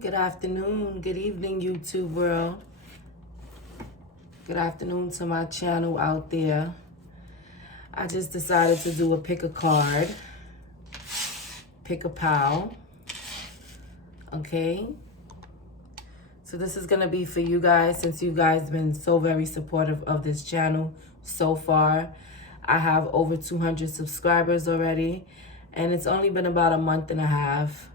Good afternoon, good evening, YouTube world. Good afternoon to my channel out there. I just decided to do a pick a card, pick a pal, okay? So this is gonna be for you guys since you guys been so very supportive of this channel so far. I have over 200 subscribers already, and it's only been about a month and a half,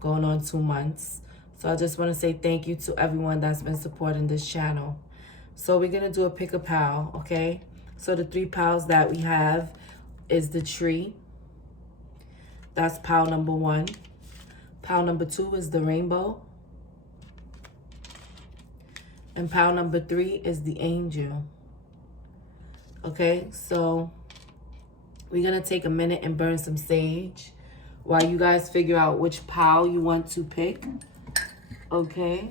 going on 2 months. So I just want to say thank you to everyone that's been supporting this channel. So we're going to do a pick a pal, okay? So the 3 pals that we have is the tree. That's pal number 1. Pal number 2 is the rainbow. And pal number 3 is the angel. Okay, so we're going to take a minute and burn some sage while you guys figure out which pal you want to pick. Okay.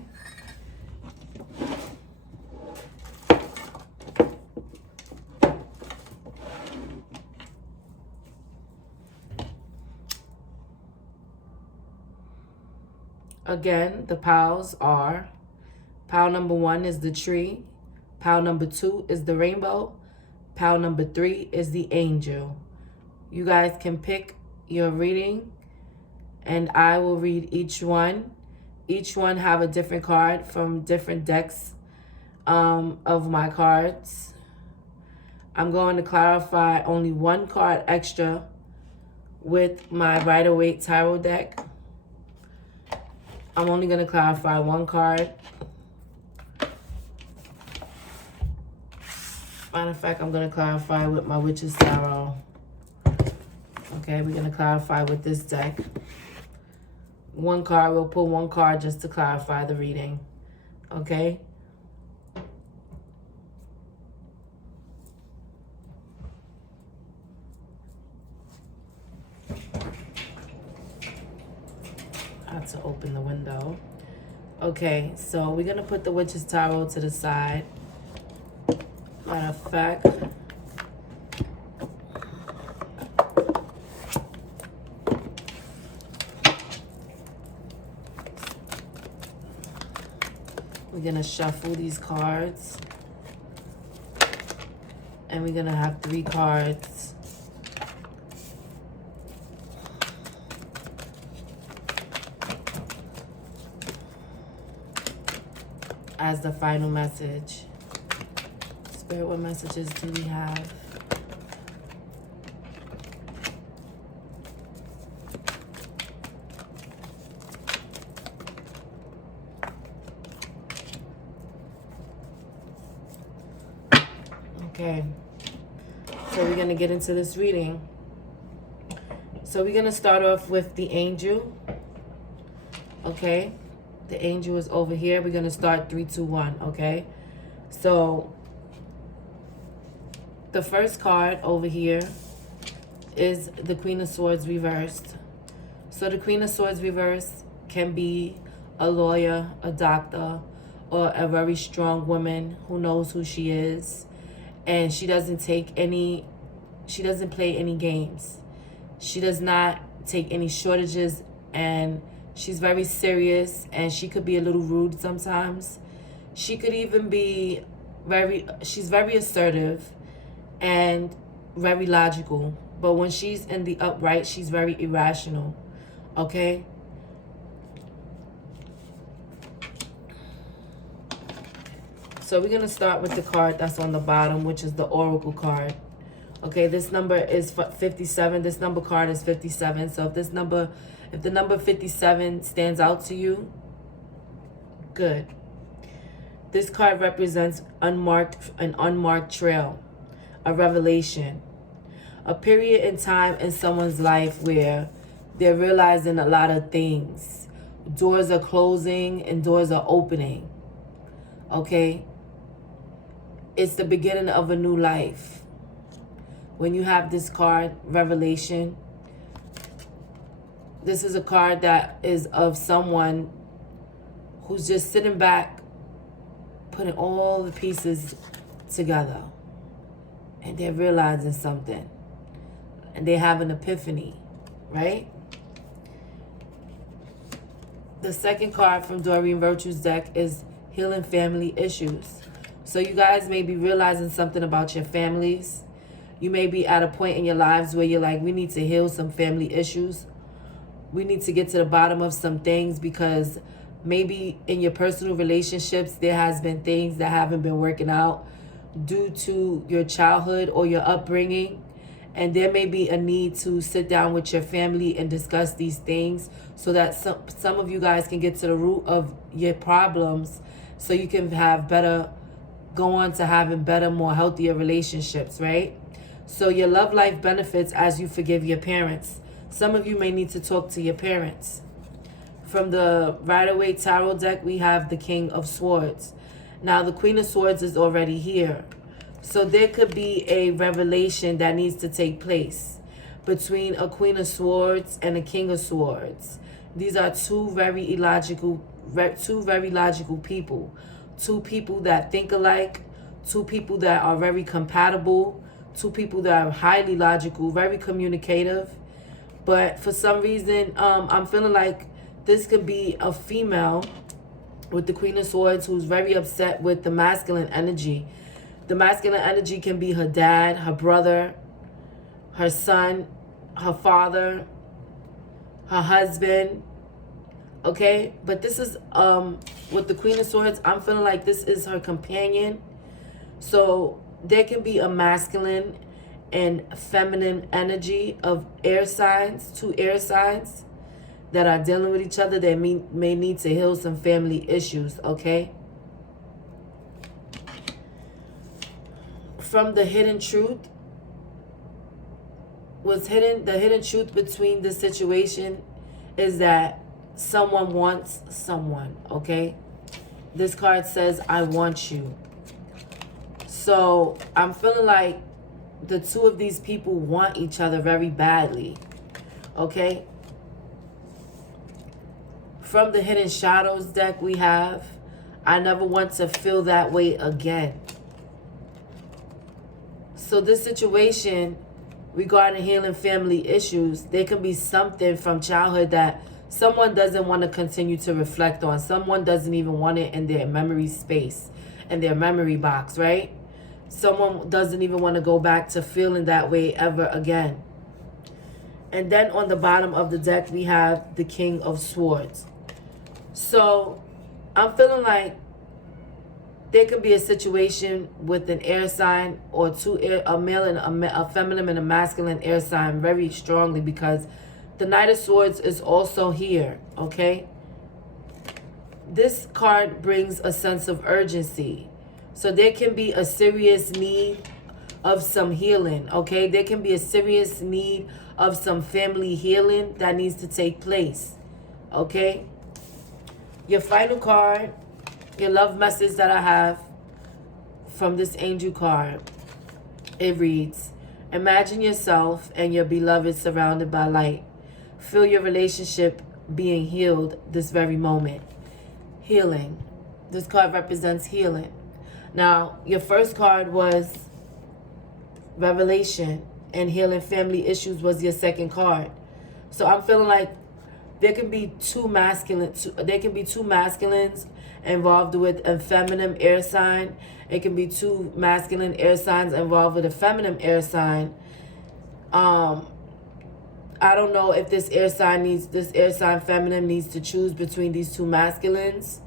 Again, the pals are, pal number 1 is the tree, pal number 2 is the rainbow, pal number 3 is the angel. You guys can pick your reading and I will read each one. Each one have a different card from different decks of my cards. I'm going to clarify only one card extra with my Rider-Waite Tarot deck. I'm only going to clarify one card. Matter of fact, I'm going to clarify with my Witch's Tarot. Okay, we're going to clarify with this deck. One card, we'll pull one card just to clarify the reading. Okay? I had to open the window. Okay, so we're going to put the Witch's Tarot to the side. Matter of fact, we're going to shuffle these cards. And we're going to have 3 cards. As the final message. Spirit, what messages do we have? Okay, so we're going to get into this reading. So we're going to start off with the angel. Okay, the angel is over here. We're going to start 3, 2, 1. Okay, so the first card over here is the Queen of Swords reversed. So the Queen of Swords reversed can be a lawyer, a doctor, or a very strong woman who knows who she is. And she doesn't play any games. She does not take any shortages, and she's very serious, and she could be a little rude sometimes. She could even be she's very assertive and very logical. But when she's in the upright, she's very irrational. Okay? So we're going to start with the card that's on the bottom, which is the Oracle card. Okay, this number is 57. This number card is 57. So if the number 57 stands out to you, good. This card represents an unmarked trail, a revelation, a period in time in someone's life where they're realizing a lot of things. Doors are closing and doors are opening. Okay? It's the beginning of a new life. When you have this card, Revelation, this is a card that is of someone who's just sitting back, putting all the pieces together. And they're realizing something. And they have an epiphany, right? The second card from Doreen Virtue's deck is Healing Family Issues. So you guys may be realizing something about your families. You may be at a point in your lives where you're like, we need to heal some family issues. We need to get to the bottom of some things, because maybe in your personal relationships, there has been things that haven't been working out due to your childhood or your upbringing. And there may be a need to sit down with your family and discuss these things, so that some of you guys can get to the root of your problems, so you can have better, go on to having better, more healthier relationships, right? So your love life benefits as you forgive your parents. Some of you may need to talk to your parents. From the Rider-Waite Tarot deck, we have the King of Swords. Now, the Queen of Swords is already here. So there could be a revelation that needs to take place between a Queen of Swords and a King of Swords. These are two very logical people. Two people that think alike. Two people that are very compatible. Two people that are highly logical, very communicative. But for some reason, I'm feeling like this could be a female with the Queen of Swords who's very upset with the masculine energy. The masculine energy can be her dad, her brother, her son, her father, her husband. Okay? But this is, with the Queen of Swords, I'm feeling like this is her companion. So there can be a masculine and feminine energy of air signs, two air signs that are dealing with each other. They may need to heal some family issues, okay? From the hidden truth, the hidden truth between this situation is that someone wants someone, okay? This card says, I want you. So I'm feeling like the two of these people want each other very badly, okay? From the Hidden Shadows deck, we have, I never want to feel that way again. So this situation regarding healing family issues, there can be something from childhood that someone doesn't want to continue to reflect on. Someone doesn't even want it in their memory space, in their memory box, right? Someone doesn't even want to go back to feeling that way ever again. And then on the bottom of the deck, we have the King of Swords. So I'm feeling like there could be a situation with an air sign or a male and a feminine and a masculine air sign very strongly, because the Knight of Swords is also here, okay? This card brings a sense of urgency. So there can be a serious need of some healing, okay? There can be a serious need of some family healing that needs to take place, okay? Your final card, your love message that I have from this angel card, it reads, imagine yourself and your beloved surrounded by light. Feel your relationship being healed this very moment. Healing. This card represents healing. Now, your first card was Revelation, and healing family issues was your second card. So I'm feeling like there can be two masculines involved with a feminine air sign. It can be two masculine air signs involved with a feminine air sign. I don't know if this air sign feminine needs to choose between these two masculines,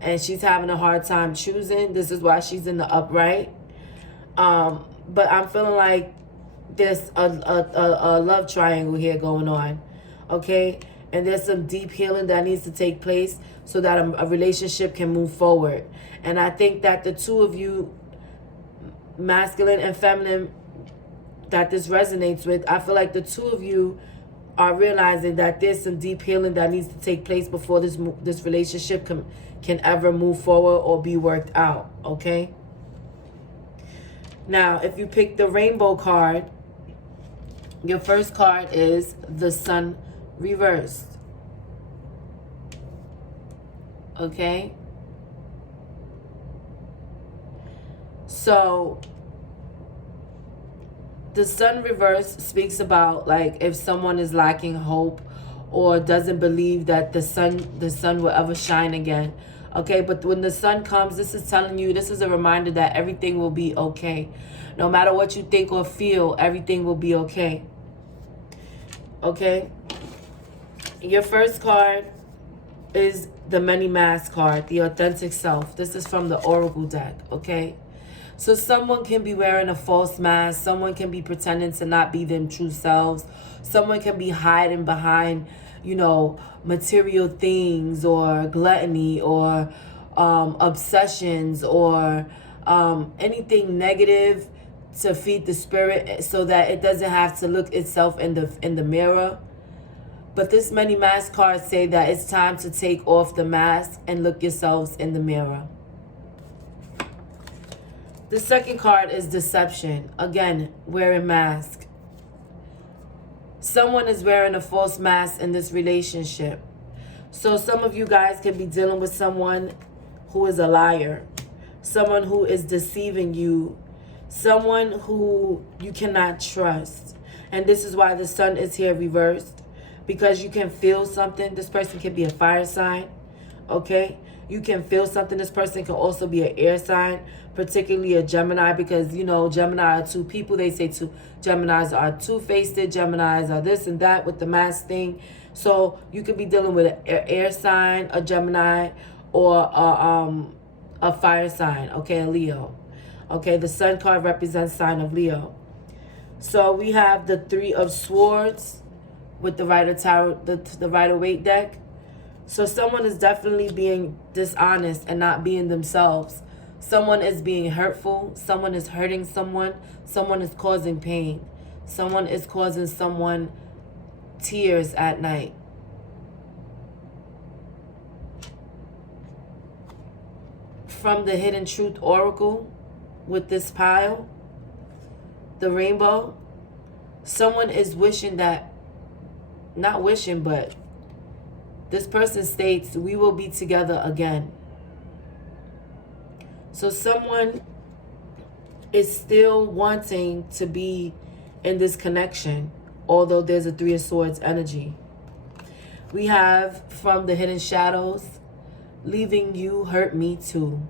and she's having a hard time choosing. This is why she's in the upright. But I'm feeling like there's a love triangle here going on, okay? And there's some deep healing that needs to take place so that a relationship can move forward. And I think that the two of you, masculine and feminine, that this resonates with, I feel like the two of you are realizing that there's some deep healing that needs to take place before this relationship can ever move forward or be worked out, okay? Now, if you pick the rainbow card, your first card is the Sun reversed, okay? So the Sun reverse speaks about like if someone is lacking hope or doesn't believe that the sun will ever shine again. Okay, but when the sun comes, this is telling you, this is a reminder that everything will be okay. No matter what you think or feel, everything will be okay. Okay? Your first card is the Many Masks card, the authentic self. This is from the Oracle deck, okay? So someone can be wearing a false mask. Someone can be pretending to not be them true selves. Someone can be hiding behind, you know, material things or gluttony or obsessions or anything negative to feed the spirit so that it doesn't have to look itself in the mirror. But this Many Masks cards say that it's time to take off the mask and look yourselves in the mirror. The second card is deception. Again, wearing mask. Someone is wearing a false mask in this relationship. So some of you guys could be dealing with someone who is a liar. Someone who is deceiving you. Someone who you cannot trust. And this is why the sun is here reversed. Because you can feel something. This person can be a fire sign. Okay? You can feel something. This person can also be an air sign, particularly a Gemini, because, you know, Gemini are two people. They say Geminis are two-faced. Geminis are this and that with the mask thing. So you could be dealing with an air sign, a Gemini, or a fire sign, okay, a Leo. Okay, the sun card represents sign of Leo. So we have the Three of Swords with the Rider Tarot, the Rider-Waite deck. So someone is definitely being dishonest and not being themselves. Someone is being hurtful. Someone is hurting someone. Someone is causing pain. Someone is causing someone tears at night. From the Hidden Truth Oracle with this pile, the rainbow, someone is wishing that, not wishing, but this person states, we will be together again. So someone is still wanting to be in this connection, although there's a Three of Swords energy. We have from the Hidden Shadows, leaving you hurt me too.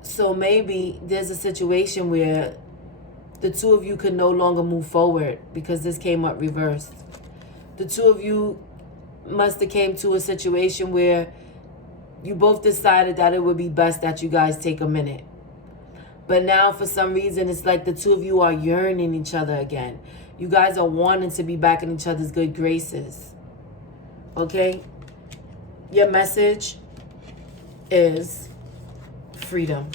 So maybe there's a situation where the two of you could no longer move forward because this came up reversed. The two of you must have came to a situation where you both decided that it would be best that you guys take a minute. But now for some reason, it's like the two of you are yearning each other again. You guys are wanting to be back in each other's good graces. Okay? Your message is freedom.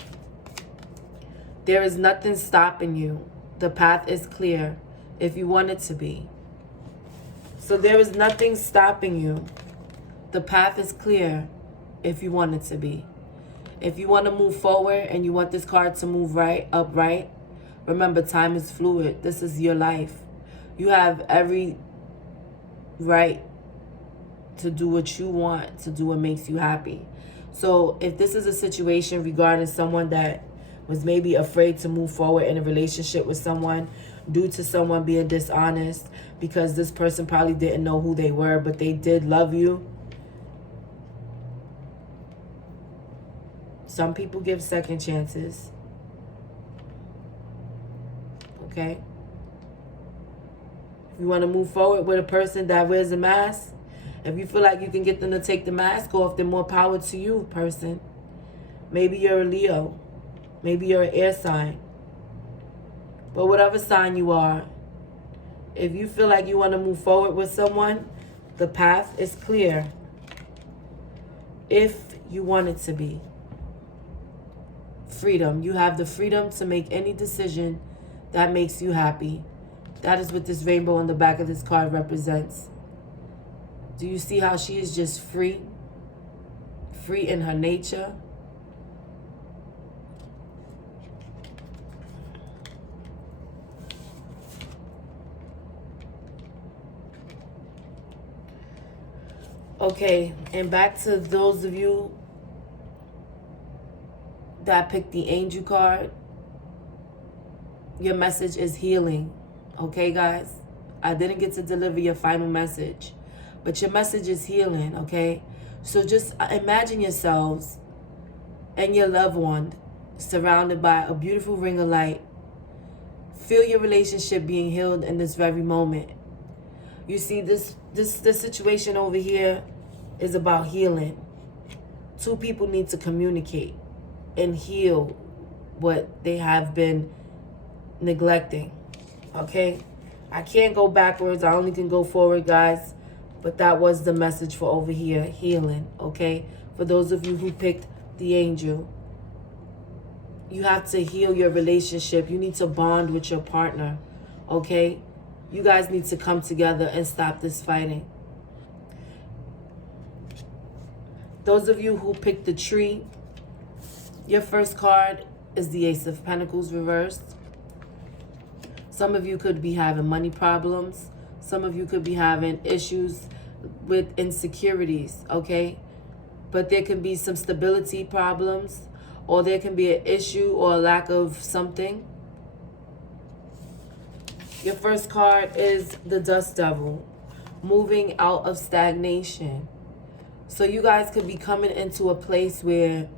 There is nothing stopping you. The path is clear if you want it to be. So there is nothing stopping you. The path is clear if you want it to be. If you want to move forward and you want this card to move upright, remember, time is fluid. This is your life. You have every right to do what you want, to do what makes you happy. So if this is a situation regarding someone that was maybe afraid to move forward in a relationship with someone due to someone being dishonest because this person probably didn't know who they were, but they did love you. Some people give second chances. Okay? If you want to move forward with a person that wears a mask, if you feel like you can get them to take the mask off, then more power to you, person. Maybe you're a Leo. Maybe you're an air sign. But whatever sign you are, if you feel like you want to move forward with someone, the path is clear. If you want it to be. Freedom. You have the freedom to make any decision that makes you happy. That is what this rainbow on the back of this card represents. Do you see how she is just free? Free in her nature. Okay, and back to those of you that picked the angel card. Your message is healing. Okay, guys? I didn't get to deliver your final message, but your message is healing, okay? So just imagine yourselves and your loved one surrounded by a beautiful ring of light. Feel your relationship being healed in this very moment. You see, this situation over here is about healing. Two people need to communicate and heal what they have been neglecting. Okay? I can't go backwards. I only can go forward, guys. But that was the message for over here, healing. Okay? For those of you who picked the angel, you have to heal your relationship. You need to bond with your partner. Okay? You guys need to come together and stop this fighting. Those of you who picked the tree, your first card is the Ace of Pentacles reversed. Some of you could be having money problems. Some of you could be having issues with insecurities, okay? But there can be some stability problems, or there can be an issue or a lack of something. Your first card is the Dust Devil, moving out of stagnation. So you guys could be coming into a place where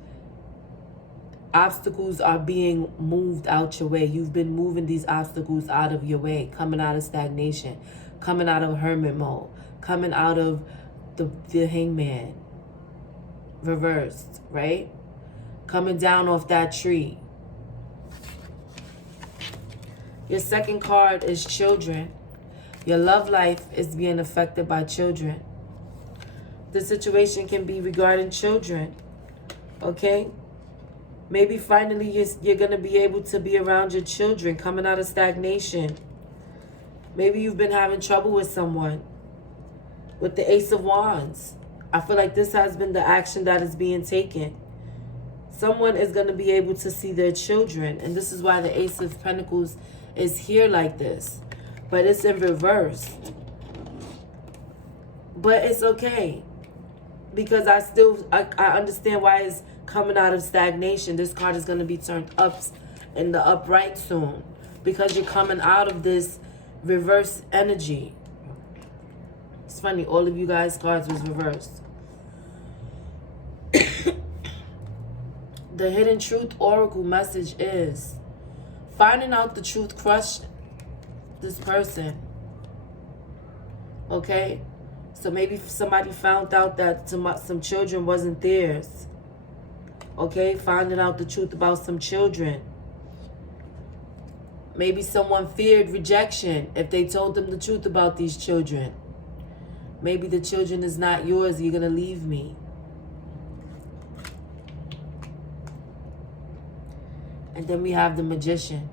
obstacles are being moved out your way. You've been moving these obstacles out of your way, coming out of stagnation, coming out of hermit mode, coming out of the Hangman reversed, right? Coming down off that tree. Your second card is children. Your love life is being affected by children. The situation can be regarding children, okay? Maybe finally you're going to be able to be around your children, coming out of stagnation. Maybe you've been having trouble with someone. With the Ace of Wands, I feel like this has been the action that is being taken. Someone is going to be able to see their children, and this is why the Ace of Pentacles is here like this. But it's in reverse. But it's okay. Because I understand why it's coming out of stagnation. This card is going to be turned up in the upright soon. Because you're coming out of this reverse energy. It's funny, all of you guys' cards was reversed. The Hidden Truth Oracle message is finding out the truth crushed this person. Okay? So maybe somebody found out that some children wasn't theirs. Okay? Finding out the truth about some children. Maybe someone feared rejection if they told them the truth about these children. Maybe the children is not yours. You're going to leave me. And then we have the Magician.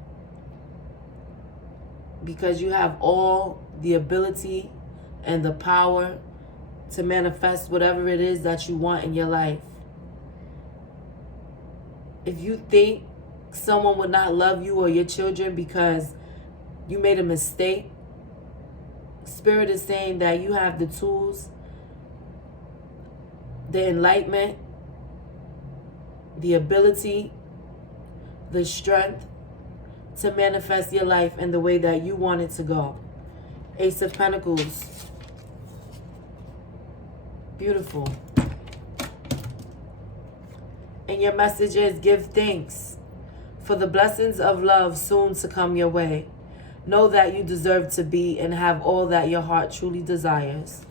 Because you have all the ability and the power to manifest whatever it is that you want in your life. If you think someone would not love you or your children because you made a mistake, Spirit is saying that you have the tools, the enlightenment, the ability, the strength to manifest your life in the way that you want it to go. Ace of Pentacles. Beautiful. And your message is give thanks for the blessings of love soon to come your way. Know that you deserve to be and have all that your heart truly desires.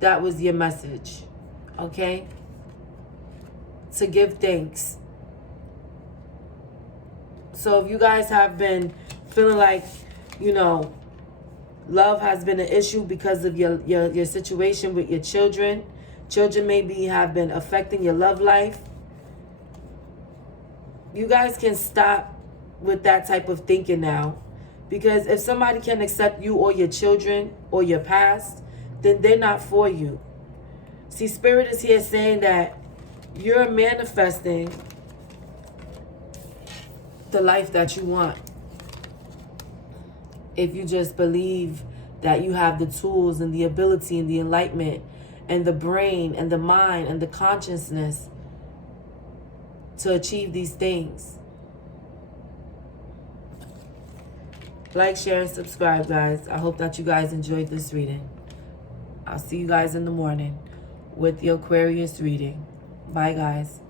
That was your message. Okay? To give thanks. So if you guys have been feeling like, you know, love has been an issue because of your situation with your children. Children maybe have been affecting your love life. You guys can stop with that type of thinking now. Because if somebody can accept you or your children or your past, then they're not for you. See, Spirit is here saying that you're manifesting the life that you want. If you just believe that you have the tools and the ability and the enlightenment and the brain and the mind and the consciousness to achieve these things. Like, share, and subscribe, guys. I hope that you guys enjoyed this reading. I'll see you guys in the morning with the Aquarius reading. Bye, guys.